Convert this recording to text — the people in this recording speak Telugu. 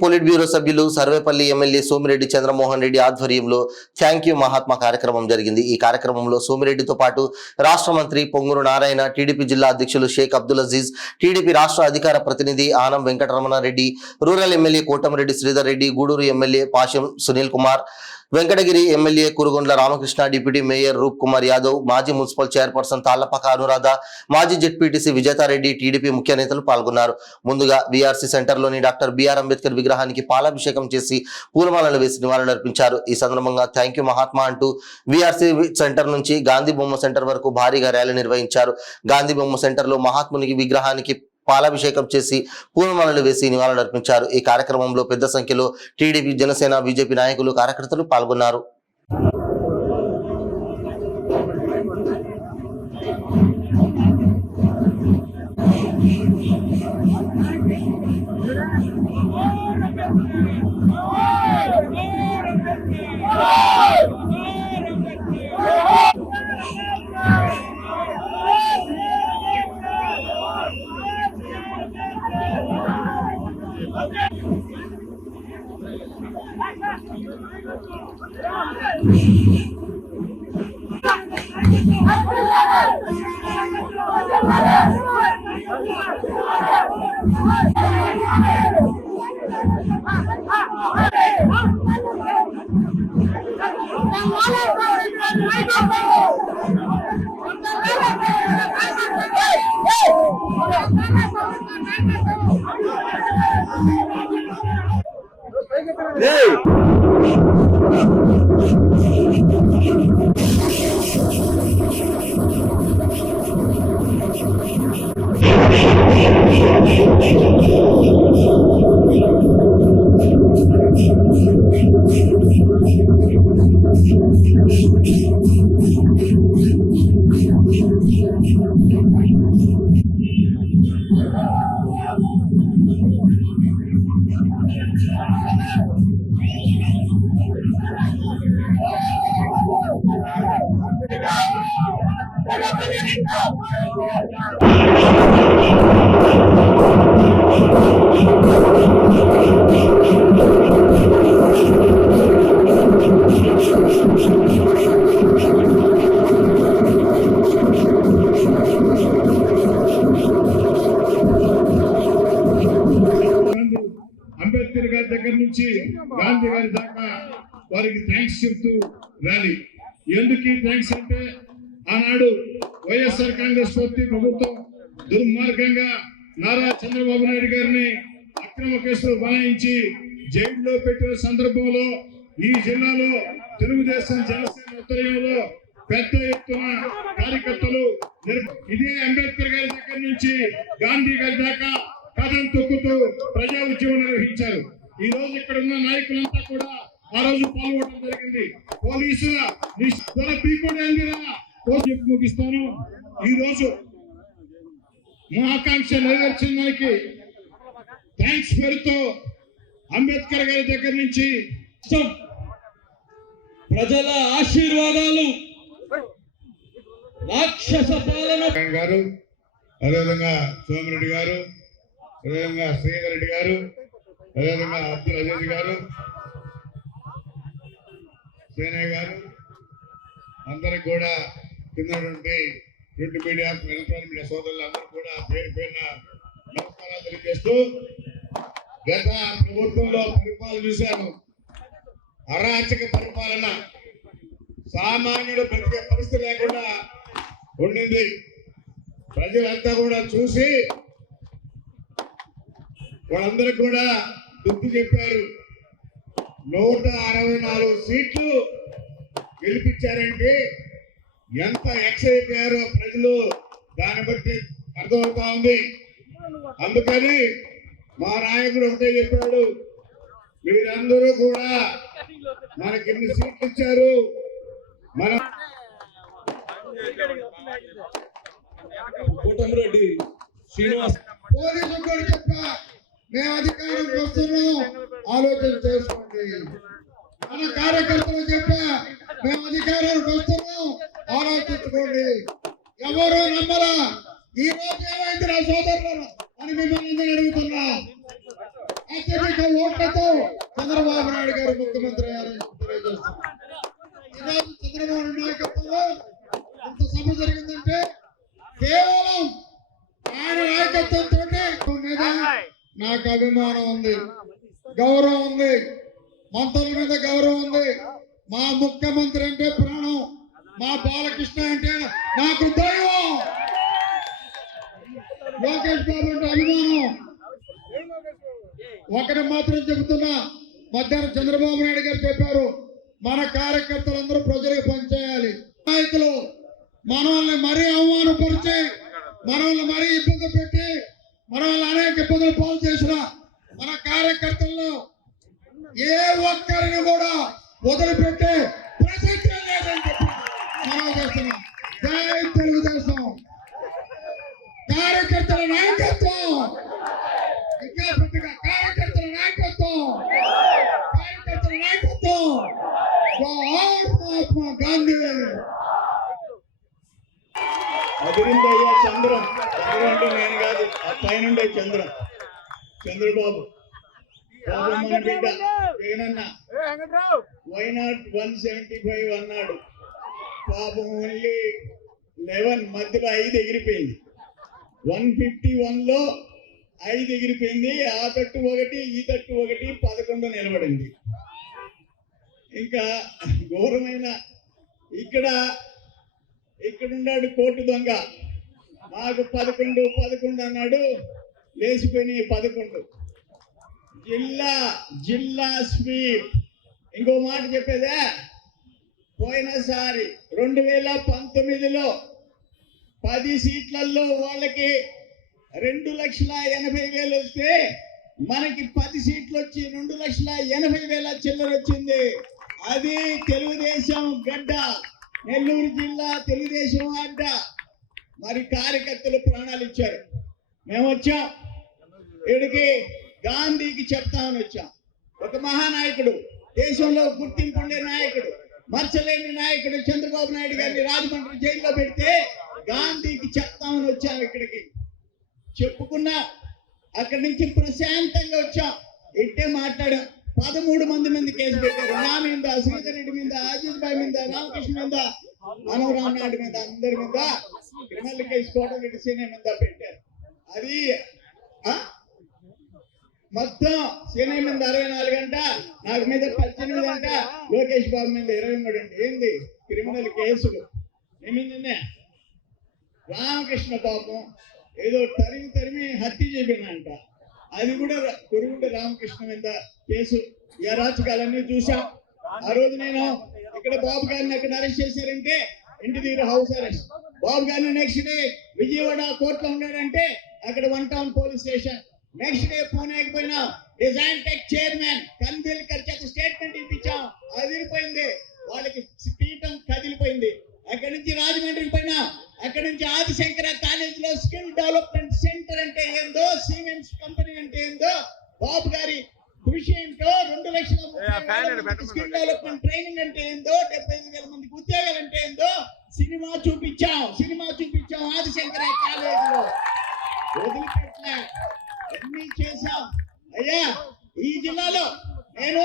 పోలిట్ బ్యూరో సభ్యులు సర్వేపల్లి ఎమ్మెల్యే సోమిరెడ్డి చంద్రమోహన్ రెడ్డి ఆధ్వర్యంలో థ్యాంక్ యూ మహాత్మా కార్యక్రమం జరిగింది. ఈ కార్యక్రమంలో సోమిరెడ్డితో పాటు రాష్ట్ర మంత్రి పొంగూరు నారాయణ, టీడీపీ జిల్లా అధ్యక్షులు షేక్ అబ్దుల్ అజీజ్, టీడీపీ రాష్ట్ర అధికార ప్రతినిధి Anam Venkataramanareddy, rural MLA Kotamreddy Sridhar Reddy, Gudur MLA Pasam Sunil Kumar, Venkatagiri MLA Kurugondla Ramakrishna, deputy mayor Roop Kumar Yadav, మాజీ మున్సిపల్ చైర్పర్సన్ తాళ్లపాక అనురాధ, మాజీ జెడ్పీటీసీ విజేతారెడ్డి, టీడీపీ ముఖ్య నేతలు పాల్గొన్నారు. ముందుగా వీఆర్సీ సెంటర్లోని డాక్టర్ బిఆర్ అంబేద్కర్ విగ్రహానికి పాలాభిషేకం చేసి పూలమాలలు వేసి నివాళులర్పించారు. ఈ సందర్భంగా థ్యాంక్ యూ మహాత్మా అంటూ వీఆర్సీ సెంటర్ నుంచి గాంధీ బొమ్మ సెంటర్ వరకు భారీగా ర్యాలీ నిర్వహించారు. గాంధీ బొమ్మ సెంటర్లో మహాత్మునికి విగ్రహానికి పాలాభిషేకం చేసి పూలమాలలు వేసి నివాళులర్పించారు. ఈ కార్యక్రమంలో పెద్ద సంఖ్యలో టీడీపీ, జనసేన, బీజేపీ నాయకులు, కార్యకర్తలు పాల్గొన్నారు. అంబేద్కర్ గారి దగ్గర నుంచి గాంధీ గారి దాకా వారికి థ్యాంక్స్ చెప్తూ ర్యాలీ. ఎందుకు థ్యాంక్స్ అంటే ఆనాడు వైఎస్ఆర్ కాంగ్రెస్ పార్టీ ప్రభుత్వం దుర్మార్గంగా నారా చంద్రబాబు నాయుడు గారిని అక్రమ కేసులు బనాయించి జైల్లో పెట్టిన సందర్భంలో ఈ జిల్లాలో తెలుగుదేశం, జనసేన ఆధ్వర్యంలో పెద్ద ఎత్తున కార్యకర్తలు ఇదే అంబేద్కర్ గారి దగ్గర నుంచి గాంధీ గారి దాకా కథం తొక్కుతూ ప్రజా ఉద్యమం నిర్వహించారు. ఈ రోజు ఇక్కడ ఉన్న నాయకులంతా కూడా ఆ రోజు పాల్గొనడం జరిగింది. పోలీసుల ముగిస్తాను. ఈ రోజు మా ఆకాంక్ష నెరవేర్చడానికి థ్యాంక్స్ పేరుతో అంబేద్కర్ గారి దగ్గర నుంచి ప్రజల ఆశీర్వాదాలు, రాక్షస పాలన గారు, అదేవిధంగా సోమిరెడ్డి గారు, అదేవిధంగా శ్రీధర్ రెడ్డి గారు, అదేవిధంగా అబ్దుల్ అజీజ్ గారు, సేనయ్య గారు, అందరికి కూడా కిందటువంటి ప్రింట్ మీడియా, ఎలక్ట్రానిక్ మీడియా సోదరులందరూ కూడా పేరు పేరున నమస్కారాలు తెలియజేస్తూ, గత ప్రభుత్వంలో పరిపాలన చూశాను. అరాచక పరిపాలన, సామాన్యుడు బ్రతికే పరిస్థితి లేకుండా ఉండింది. ప్రజలంతా కూడా చూసి వాళ్ళందరూ కూడా దుఃఖి చెప్పారు. 164 సీట్లు గెలిపించారంటే ఎంత ఎక్సైపోయారో ప్రజలు, దాన్ని బట్టి అర్థమవుతా ఉంది. అందుకని మా నాయకుడు ఒకటే చెప్పాడు, మీరందరూ కూడా మనకి ఎన్ని సీట్లు ఇచ్చారు, మన కోటమిరెడ్డి శ్రీనివాస్ పోలీసులు కూడా చెప్పా, మేము అధికారంకి వస్తున్నాం, ఆలోచన చేసుకోండి. మన కార్యకర్తలు చెప్పా, మేము అధికారానికి వస్తున్నాం, ఆలోచించుకోండి. ఎవరు నమ్మరా. ఈ రోజు ఏమైంది నా సోదరులు అని మిమ్మల్ని అందరూ అడుగుతున్నా. అత్యధిక ఓట్లతో చంద్రబాబు నాయుడు గారు ముఖ్యమంత్రి అయ్యారని తెలియజేస్తున్నారు. ఈరోజు చంద్రబాబు నాయుడు నాయకత్వంలో ఎంత సభ జరిగిందంటే కేవలం ఆయన నాయకత్వంతో మీద నాకు అభిమానం ఉంది, గౌరవం ఉంది, మంత్రుల మీద గౌరవం ఉంది. మా ముఖ్యమంత్రి అంటే ప్రాణం, మా బాలకృష్ణ అంటే నాకు దైవం, లోకేష్ బాబు అంటే అభిమానం. ఒకటి మాత్రం చెబుతున్నా, మధ్యాహ్నం చంద్రబాబు నాయుడు గారు చెప్పారు, మన కార్యకర్తలందరూ ప్రజలకు పనిచేయాలి. నాయకులు మనల్ని మరీ అవమానపరిచి, మనల్ని మరీ ఇబ్బంది పెట్టి, మనల్ని అనేక ఇబ్బందులు పాలు చేసిన మన కార్యకర్తల్లో ఏ ఒక్కరిని కూడా వదిలిపెట్టే ప్రసక్తే లేదని చెప్పి మనం చేస్తున్నాం. జై తెలుగుదేశం. కార్యకర్తల నాయకత్వం, ఇంకా పెద్దగా కార్యకర్తల నాయకత్వం, కార్యకర్తల నాయకత్వం. జోహార్ మహాత్మా గాంధీ. అదిరిందయ్యా చంద్రం. చంద్రం అంటే నేను కాదు, ఆ పైనుండే చంద్రం, చంద్రబాబు. బాబు మన బిడ్డ జగనన్న వైనాట్ 175 అన్నాడు. పాపం ఓన్లీ 11, మధ్యలో 5 ఎగిరిపోయింది. 151లో 5 ఎగిరిపోయింది. ఆ తట్టు 1, ఈ తట్టు 1, 11 నిలబడింది. ఇంకా ఘోరమైన ఇక్కడున్నాడు కోటు దొంగ. మాకు 11 అన్నాడు, లేచిపోయినాయి 11. జిల్లా స్వీప్. ఇంకో మాట చెప్పేదే, పోయినసారి 2019లో 10 సీట్లలో వాళ్ళకి 2,80,000 వస్తే మనకి 10 సీట్లు వచ్చి 2,80,000 చిల్లర వచ్చింది. అది తెలుగుదేశం గడ్డ, నెల్లూరు జిల్లా తెలుగుదేశం అడ్డ. మరి కార్యకర్తలు ప్రాణాలు ఇచ్చారు. మేము వచ్చాం ఇక్కడికి గాంధీకి చెప్తామని వచ్చాం. ఒక మహానాయకుడు, దేశంలో గుర్తింపు ఉండే నాయకుడు, మర్చలేని నాయకుడు చంద్రబాబు నాయుడు గారిని రాజమండ్రి జైల్లో పెడితే గాంధీకి చెప్తామని వచ్చాం. ఇక్కడికి చెప్పుకున్నా, అక్కడి నుంచి ప్రశాంతంగా వచ్చాం. ఇట్టే మాట్లాడాం. 13 మంది మీద కేసు పెట్టారు. నా మీద, శ్రీధర్ రెడ్డి మీద, అజిత్ భాయ్ మీద, రామకృష్ణ మీద, మనోరామ్ నాయుడు మీద, అందరి మీద క్రిమినల్ కేసు కోటరెడ్డి సీనియర్ మీద పెట్టారు. అది మొత్తం సీనియర్ మీద 64 గంట, నాకు మీద 18 గంట, లోకేష్ బాబు మీద 23 గంట. ఏంది క్రిమినల్ కేసులు? నిన్నే రామకృష్ణ పాపం ఏదో తరిమి హత్య చేపినంట. అది కూడా కురుగుంట రామకృష్ణ మీద కేసు. ఈ అరాచకాలన్నీ చూసాం. ఆ రోజు నేను ఇక్కడ బాబు గారిని అక్కడ అరెస్ట్ చేశారంటే, ఇంటి దగ్గర హౌస్ అరెస్ట్. బాబు గారిని నెక్స్ట్ డే విజయవాడ కోర్టులో ఉన్నాడంటే అక్కడ 1 town police station. Next day పూణేకి పోయినా, డిజైన్ టెక్ చైర్మన్ కన్విల్కర్ చేత స్టేట్మెంట్ ఇప్పించాం. అదిరిపోయింది, వాళ్ళకి పీఠం కదిలిపోయింది. అక్కడి నుంచి రాజమండ్రికి పోయినా, అక్కడి నుంచి ఆదిశంకర కాలేజీలో స్కిల్ డెవలప్మెంట్ సెంటర్ అంటే ఏందో, సిమెంట్స్ కంపెనీ అంటే ఏందో, బాబు గారి కృషి ఏంటో, 2,30,000 స్కిల్ డెవలప్మెంట్ ట్రైనింగ్ అంటే ఏందో, 75,000 మందికి ఉద్యోగాలు అంటే ఏందో సినిమా చూపించాం ఆదిశంకర కాలేజీలో. వదిలిపెట్టలే, అన్ని చేశాం. అయ్యా ఈ జిల్లాలో నేను